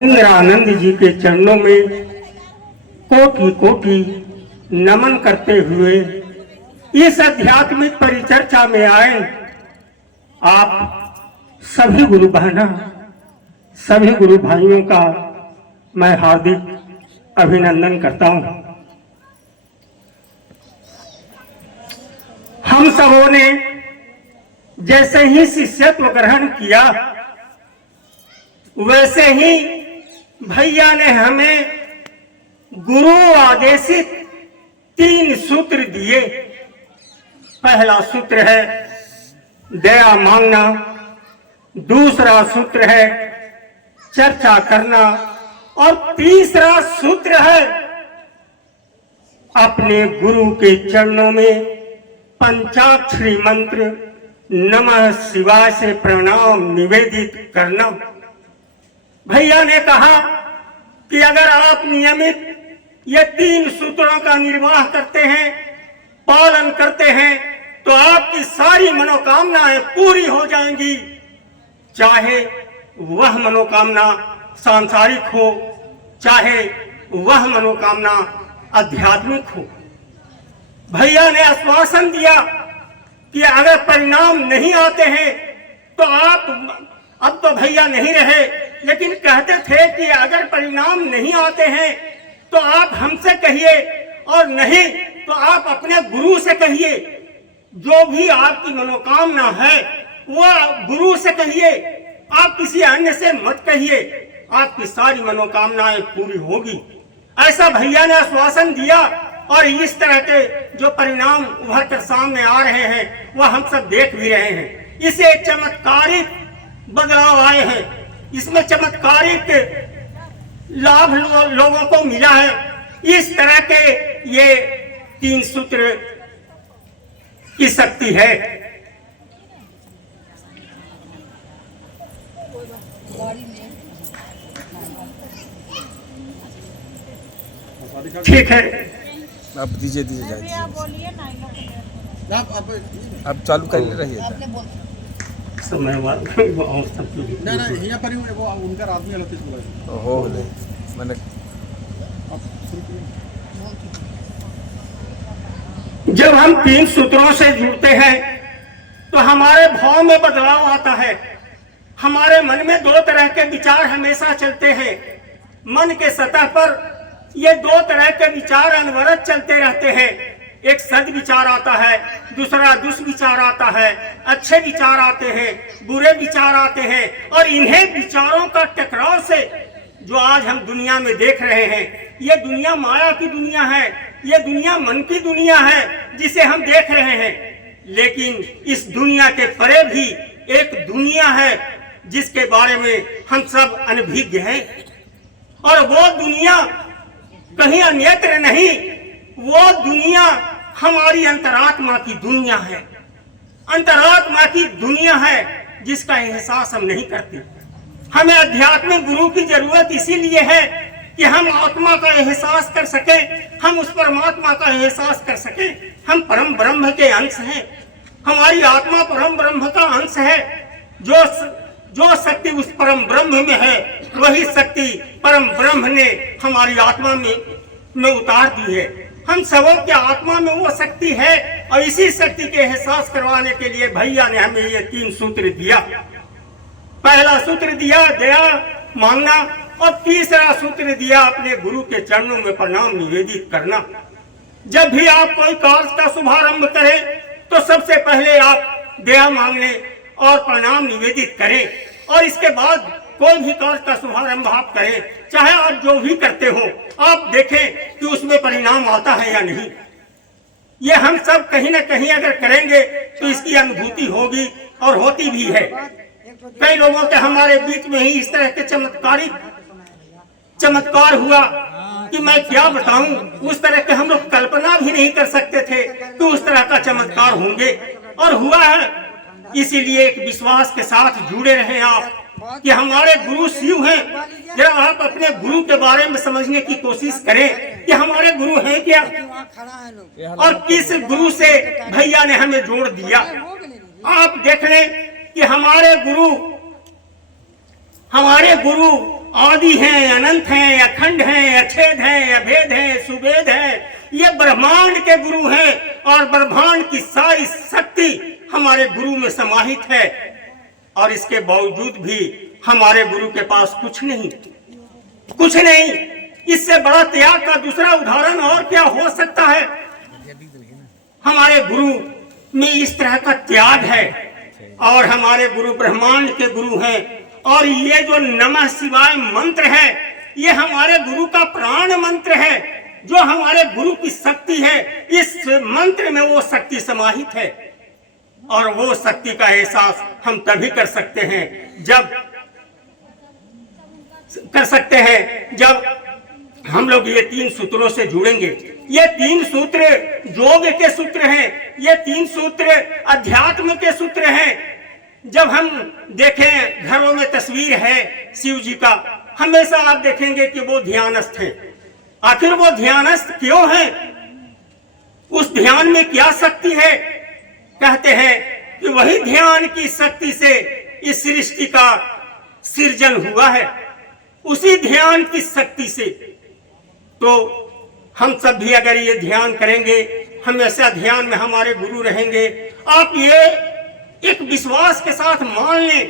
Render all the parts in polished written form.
इंद्रानंद जी के चरणों में कोटि कोटि नमन करते हुए इस आध्यात्मिक परिचर्चा में आए आप सभी गुरु बहना, सभी गुरु भाइयों का मैं हार्दिक अभिनंदन करता हूं। हम सबों ने जैसे ही शिष्यत्व ग्रहण किया वैसे ही भैया ने हमें गुरु आदेशित 3 सूत्र दिए। पहला सूत्र है दया मांगना, दूसरा सूत्र है चर्चा करना और तीसरा सूत्र है अपने गुरु के चरणों में पंचाक्षरी मंत्र नमः शिवाय से प्रणाम निवेदित करना। भैया ने कहा कि अगर आप नियमित ये 3 सूत्रों का निर्वाह करते हैं, पालन करते हैं, तो आपकी सारी मनोकामनाएं पूरी हो जाएंगी, चाहे वह मनोकामना सांसारिक हो, चाहे वह मनोकामना आध्यात्मिक हो। भैया ने आश्वासन दिया कि अगर परिणाम नहीं आते हैं तो आप, अब तो भैया नहीं रहे, लेकिन कहते थे कि अगर परिणाम नहीं आते हैं तो आप हमसे कहिए और नहीं तो आप अपने गुरु से कहिए। जो भी आपकी मनोकामना है वह गुरु से कहिए, आप किसी अन्य से मत कहिए, आपकी सारी मनोकामनाएं पूरी होगी। ऐसा भैया ने आश्वासन दिया और इस तरह के जो परिणाम उभर कर सामने आ रहे हैं वह हम सब देख भी रहे हैं। इसे चमत्कारिक बदलाव आए हैं, इसमें चमत्कारिक लाभ लोगों को मिला है। इस तरह के ये 3 सूत्र की शक्ति है। ठीक है, आप दीजिए आप चालू कर रहिए। समय यहाँ पर वो उनका आदमी अलग किस बोला हो मैंने जब हम 3 सूत्रों से जुड़ते हैं तो हमारे भाव में बदलाव आता है। हमारे मन में 2 तरह के विचार हमेशा चलते हैं। मन के सतह पर ये 2 तरह के विचार अनवरत चलते रहते हैं। एक सद विचार आता है, दूसरा दुष्विचार आता है, अच्छे विचार आते हैं, बुरे विचार आते हैं, और इन्हें विचारों का टकराव से जो आज हम दुनिया में देख रहे हैं, ये दुनिया माया की दुनिया है, ये दुनिया मन की दुनिया है जिसे हम देख रहे हैं। लेकिन इस दुनिया के परे भी एक दुनिया है जिसके बारे में हम सब अनभिज्ञ हैं, और वो दुनिया कहीं अन्यत्र नहीं, वो दुनिया हमारी अंतरात्मा की दुनिया है। अंतरात्मा की दुनिया है जिसका एहसास हम नहीं करते। हमें आध्यात्मिक गुरु की जरूरत इसीलिए है कि हम आत्मा का एहसास कर सकें, हम उस परमात्मा का एहसास कर सकें। हम परम ब्रह्म के अंश हैं, हमारी आत्मा परम ब्रह्म का अंश है। जो शक्ति उस परम ब्रह्म में है वही शक्ति परम ब्रह्म ने हमारी आत्मा में उतार दी है। हम सबों के आत्मा में वो शक्ति है, और इसी शक्ति के एहसास करवाने के लिए भैया ने हमें ये 3 सूत्र दिया। पहला सूत्र दिया दया मांगना, और तीसरा सूत्र दिया अपने गुरु के चरणों में प्रणाम निवेदित करना। जब भी आप कोई कार्य का शुभारंभ करें तो सबसे पहले आप दया मांगने और प्रणाम निवेदित करें, और इसके बाद कोई भी कार्य का शुभारंभ आप करें, चाहे आप जो भी करते हो, आप देखें कि उसमें परिणाम आता है या नहीं। ये हम सब कहीं ना कहीं अगर करेंगे तो इसकी अनुभूति होगी और होती भी है। कई लोगों के हमारे बीच में ही इस तरह के चमत्कार हुआ कि मैं क्या बताऊं, उस तरह के हम लोग कल्पना भी नहीं कर सकते थे कि उस तरह का चमत्कार होंगे, और हुआ है। इसीलिए एक विश्वास के साथ जुड़े रहे आप कि हमारे गुरु शिव हैं। जरा आप अपने गुरु के बारे में समझने की कोशिश करें कि हमारे गुरु हैं क्या, और किस गुरु से भैया ने हमें जोड़ दिया। आप देख लें कि हमारे गुरु आदि हैं, अनंत हैं, अखंड हैं, अछेद हैं, अभेद हैं, सुभेद हैं। ये ब्रह्मांड के गुरु हैं और ब्रह्मांड की सारी शक्ति हमारे गुरु में समाहित है। और इसके बावजूद भी हमारे गुरु के पास कुछ नहीं, कुछ नहीं। इससे बड़ा त्याग का दूसरा उदाहरण और क्या हो सकता है? हमारे गुरु में इस तरह का त्याग है। और हमारे गुरु ब्रह्मांड के गुरु हैं। और ये जो नमः शिवाय मंत्र है, ये हमारे गुरु का प्राण मंत्र है। जो हमारे गुरु की शक्ति है, इस मंत्र में वो शक्ति समाहित है। और वो शक्ति का एहसास हम तभी कर सकते हैं जब हम लोग ये 3 सूत्रों से जुड़ेंगे। ये 3 सूत्र योग के सूत्र हैं, ये 3 सूत्र अध्यात्म के सूत्र हैं। जब हम देखें घरों में तस्वीर है शिव जी का, हमेशा आप देखेंगे कि वो ध्यानस्थ हैं। आखिर वो ध्यानस्थ क्यों हैं? उस ध्यान में क्या शक्ति है? कहते हैं कि वही ध्यान की शक्ति से इस सृष्टि का सृजन हुआ है, उसी ध्यान की शक्ति से। तो हम सब भी अगर ये ध्यान करेंगे, हमेशा ध्यान में हमारे गुरु रहेंगे। आप ये एक विश्वास के साथ मान लें,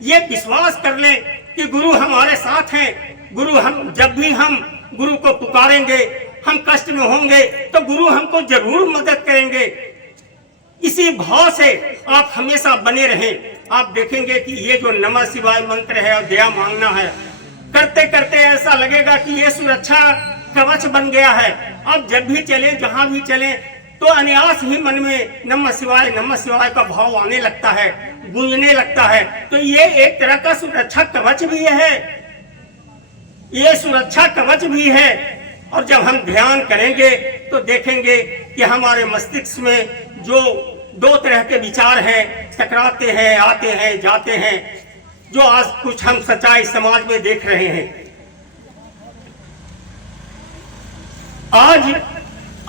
ये विश्वास कर लें कि गुरु हमारे साथ हैं। गुरु हम जब भी हम गुरु को पुकारेंगे, हम कष्ट में होंगे तो गुरु हमको जरूर मदद करेंगे। इसी भाव से आप हमेशा बने रहें। आप देखेंगे कि ये जो नमः शिवाय मंत्र है और दया मांगना है, करते करते ऐसा लगेगा कि ये सुरक्षा कवच बन गया है। अब जब भी चले, जहां भी चले, तो अनायास ही मन में नमः शिवाय का भाव आने लगता है, गूंजने लगता है। तो ये एक तरह का सुरक्षा कवच भी है, ये सुरक्षा कवच भी है। और जब हम ध्यान करेंगे तो देखेंगे कि हमारे मस्तिष्क में जो 2 तरह के विचार हैं, टकराते हैं, आते हैं, जाते हैं, जो आज कुछ हम सच्चाई समाज में देख रहे हैं।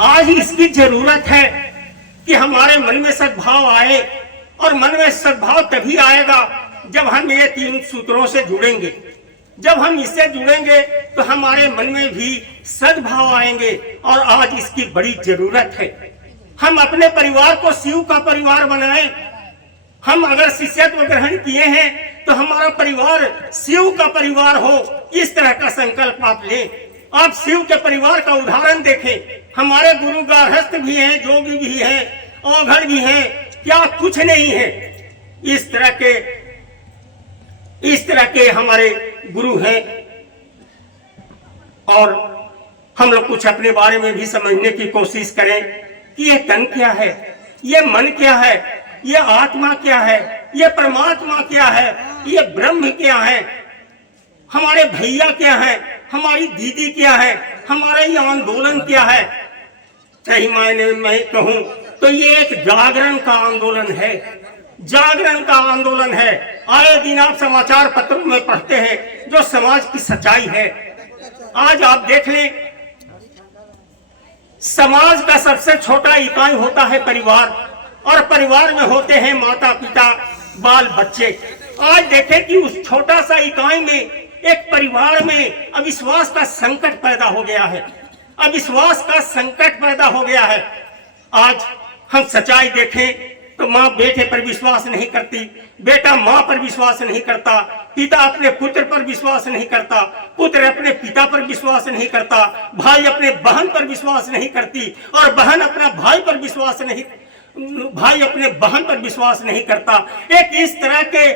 आज इसकी जरूरत है कि हमारे मन में सद्भाव आए। और मन में सद्भाव तभी आएगा जब हम ये 3 सूत्रों से जुड़ेंगे। जब हम इससे जुड़ेंगे तो हमारे मन में भी सद्भाव आएंगे। और आज इसकी बड़ी जरूरत है। हम अपने परिवार को शिव का परिवार बनाएं। हम अगर शिष्यत्व ग्रहण किए हैं तो हमारा परिवार शिव का परिवार हो, इस तरह का संकल्प आप लें। आप शिव के परिवार का उदाहरण देखें। हमारे गुरु गारहस्थ भी हैं, जोगी भी हैं, औघड़ भी हैं, क्या कुछ नहीं है। इस तरह के हमारे गुरु हैं। और हम लोग कुछ अपने बारे में भी समझने की कोशिश करें कि ये तन क्या है, ये मन क्या है, ये आत्मा क्या है, ये परमात्मा क्या है, ये ब्रह्म क्या है, हमारे भैया क्या है, हमारी दीदी क्या है, हमारा ये आंदोलन क्या है। सही मायने में मैं कहूं तो ये एक जागरण का आंदोलन है, जागरण का आंदोलन है। आए दिन आप समाचार पत्रों में पढ़ते हैं जो समाज की सच्चाई है। आज आप देख लें, समाज का सबसे छोटा इकाई होता है परिवार, और परिवार में होते हैं माता पिता, बाल बच्चे। आज देखें कि उस छोटा सा इकाई में, एक परिवार में अविश्वास का संकट पैदा हो गया है, अविश्वास का संकट पैदा हो गया है। आज हम सच्चाई देखें तो माँ बेटे पर विश्वास नहीं करती, बेटा माँ पर विश्वास नहीं करता, पिता अपने पुत्र पर विश्वास नहीं करता, पुत्र अपने पिता पर विश्वास नहीं करता, भाई अपने बहन पर विश्वास नहीं करती, और बहन अपना भाई पर विश्वास नहीं, भाई अपने बहन पर विश्वास नहीं करता। एक इस तरह के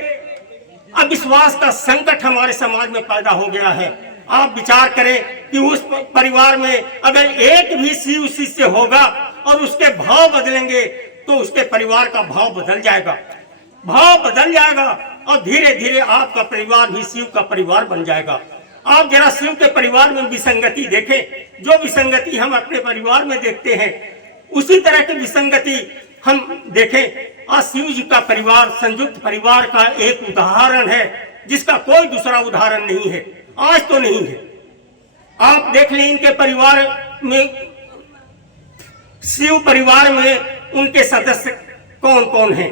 अविश्वास का संकट हमारे समाज में पैदा हो गया है। आप विचार करें कि उस परिवार में अगर एक भी शिव शिष्य होगा और उसके भाव बदलेंगे तो उसके परिवार का भाव बदल जाएगा, भाव बदल जाएगा, और धीरे धीरे आपका परिवार भी शिव का परिवार बन जाएगा। आप जरा शिव के परिवार में विसंगति देखें। जो विसंगति हम अपने परिवार में देखते हैं, उसी तरह की विसंगति हम देखें। आज शिव जी का परिवार संयुक्त परिवार का एक उदाहरण है, जिसका कोई दूसरा उदाहरण नहीं है, आज तो नहीं है। आप देख लें इनके परिवार में, शिव परिवार में उनके सदस्य कौन कौन हैं।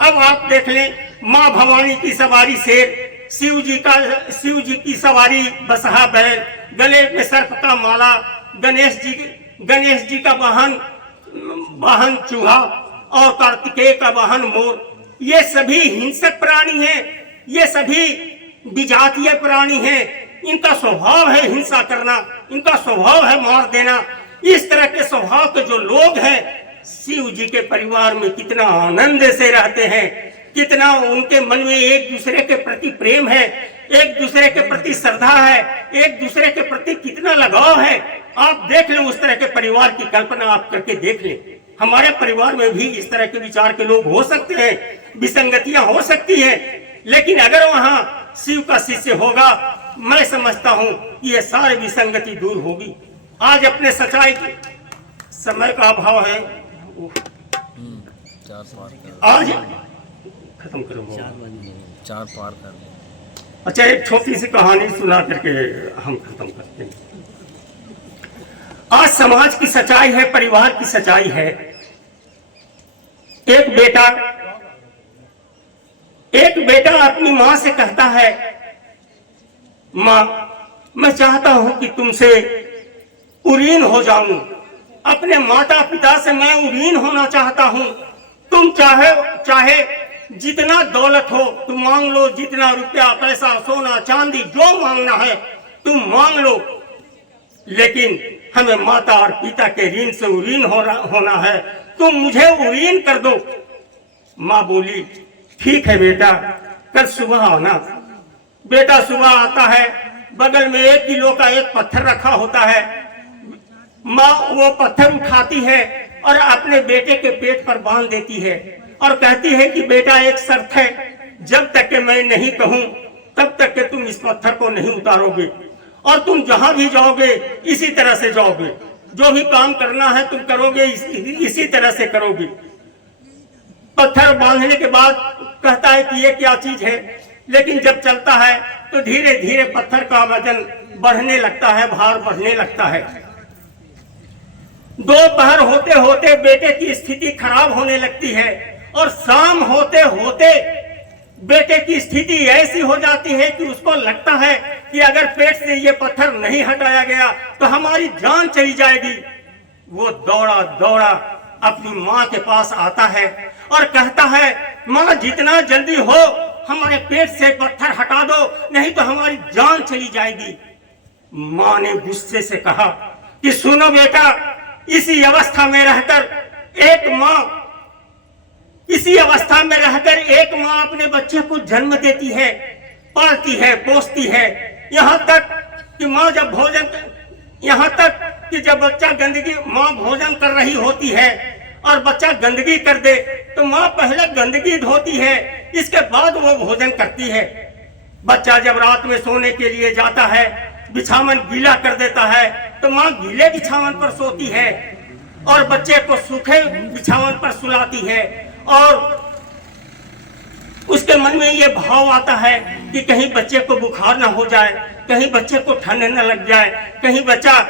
अब आप देख लें, माँ भवानी की सवारी शेर, शिव जी की सवारी बसहा बैल, गले में सर्प का माला, गणेश जी का वाहन चूहा और कार्तिकेय का वाहन मोर। ये सभी हिंसक प्राणी हैं, ये सभी विजातीय प्राणी हैं। इनका स्वभाव है हिंसा करना, इनका स्वभाव है मार देना। इस तरह के स्वभाव के जो लोग हैं, शिव जी के परिवार में कितना आनंद से रहते हैं, कितना उनके मन में एक दूसरे के प्रति प्रेम है, एक दूसरे के प्रति श्रद्धा है, एक दूसरे के प्रति कितना लगाव है। आप देख लें, उस तरह के परिवार की कल्पना आप करके देख लें। हमारे परिवार में भी इस तरह के विचार के लोग हो सकते हैं, विसंगतियां हो सकती हैं, लेकिन अगर वहां शिव का शिष्य होगा, मैं समझता हूं कि ये सारी विसंगति दूर होगी। आज अपने सच्चाई के समय का अभाव है, आज खत्म करूंगा, 4 पार कर ले। अच्छा, एक छोटी सी कहानी सुना करके हम खत्म करते हैं। आज समाज की सच्चाई है, परिवार की सच्चाई है। एक बेटा अपनी माँ से कहता है, माँ मैं चाहता हूं कि तुमसे उरीन हो जाऊं, अपने माता पिता से मैं उरीन होना चाहता हूं। तुम चाहे जितना दौलत हो तुम मांग लो, जितना रुपया पैसा सोना चांदी जो मांगना है तुम मांग लो, लेकिन हमें माता और पिता के ऋण से उरीन होना है, तुम मुझे उरीन कर दो। माँ बोली, ठीक है बेटा, कल सुबह आना। बेटा सुबह आता है, बगल में 1 किलो का एक पत्थर रखा होता है। माँ वो पत्थर उठाती है और अपने बेटे के पेट पर बांध देती है और कहती है कि बेटा एक शर्त है, जब तक कि मैं नहीं कहूं तब तक कि तुम इस पत्थर को नहीं उतारोगे और तुम जहां भी जाओगे इसी तरह से जाओगे, जो भी काम करना है तुम करोगे इसी तरह से करोगे। पत्थर बांधने के बाद कहता है कि ये क्या चीज है, लेकिन जब चलता है तो धीरे धीरे पत्थर का वजन बढ़ने लगता है, भार बढ़ने लगता है। दोपहर होते होते बेटे की स्थिति खराब होने लगती है और शाम होते होते बेटे की स्थिति ऐसी हो जाती है कि उसको लगता है कि अगर पेट से ये पत्थर नहीं हटाया गया तो हमारी जान चली जाएगी। वो दौड़ा दौड़ा अपनी माँ के पास आता है और कहता है, माँ जितना जल्दी हो हमारे पेट से पत्थर हटा दो, नहीं तो हमारी जान चली जाएगी। माँ ने गुस्से से कहा कि सुनो बेटा, इसी अवस्था में रहकर एक माँ अपने बच्चे को जन्म देती है, पालती है, पोसती है, यहाँ तक कि जब बच्चा माँ भोजन कर रही होती है और बच्चा गंदगी कर दे तो माँ पहले गंदगी धोती है, इसके बाद वो भोजन करती है। बच्चा जब रात में सोने के लिए जाता है, बिछावन गीला कर देता है तो माँ गीले बिछावन पर सोती है और बच्चे को सूखे बिछावन पर सुलाती है। और उसके मन में ये भाव आता है कि कहीं बच्चे को बुखार ना हो जाए, कहीं बच्चे को ठंड न लग जाए, कहीं बच्चा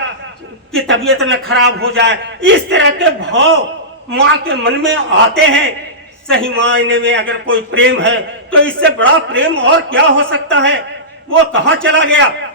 की तबीयत न खराब हो जाए। इस तरह के भाव माँ के मन में आते हैं। सही मायने में अगर कोई प्रेम है तो इससे बड़ा प्रेम और क्या हो सकता है। वो कहाँ चला गया?